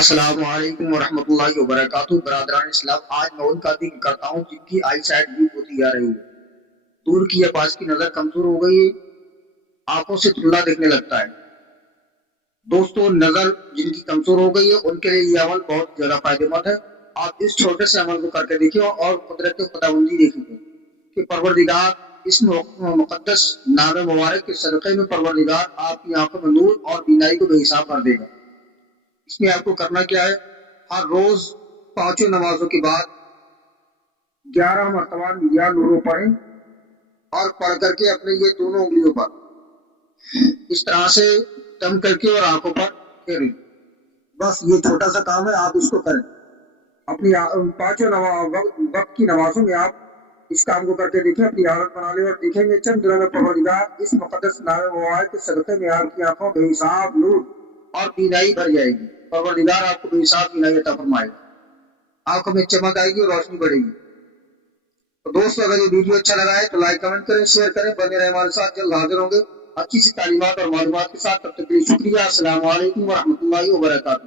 السلام علیکم ورحمۃ اللہ وبرکاتہ۔ برادران اسلام، آج میں ان کا ذکر کرتا ہوں جن کی آئی سائٹ ویک ہوتی جا رہی ہے، دور کی یا پاس کی نظر کمزور ہو گئی ہے، آنکھوں سے دھندلا دیکھنے لگتا ہے۔ دوستو، نظر جن کی کمزور ہو گئی ہے ان کے لیے یہ عمل بہت زیادہ فائدہ مند ہے۔ آپ اس چھوٹے سے عمل کو کر کے دیکھیں اور قدرت خداوندی دیکھیں گے کہ پروردگار اس مقدس نام مبارک کے صدقے میں پروردگار آپ کی آنکھوں میں نور اور بینائی کو بے حساب کر دے گا۔ اس میں آپ کو کرنا کیا ہے؟ ہر روز پانچوں نمازوں کے بعد 11 مرتبہ یا نورو پڑھیں اور پڑھ کر کے اپنے یہ دونوں انگلیوں پر اس طرح سے دم کر کے اور آنکھوں پر پھیریں۔ بس یہ چھوٹا سا کام ہے، آپ اس کو کریں۔ اپنی پانچوں وقت کی نمازوں میں آپ اس کام کو کر کے دیکھیں، اپنی عادت بنا لیں اور دیکھیں گے چند دنوں میں پروردگار اس مقدس نام مبارک کے صدقے میں آپ کی آنکھوں بے حساب نور اور بینائی بھر جائے گی۔ پروردگار آپ کو بے حساب بینائی عطا فرمائے گا، آنکھوں میں چمک آئے گی اور روشنی بڑھے گی۔ تو دوستو، اگر یہ ویڈیو اچھا لگا ہے تو لائک کمنٹ کریں، شیئر کریں۔ بنے رہے ہمارے ساتھ، جلد حاضر ہوں گے اچھی سی تعلیمات اور معلومات کے ساتھ۔ تب تک کے لیے شکریہ۔ السلام علیکم ورحمۃ اللہ وبرکاتہ۔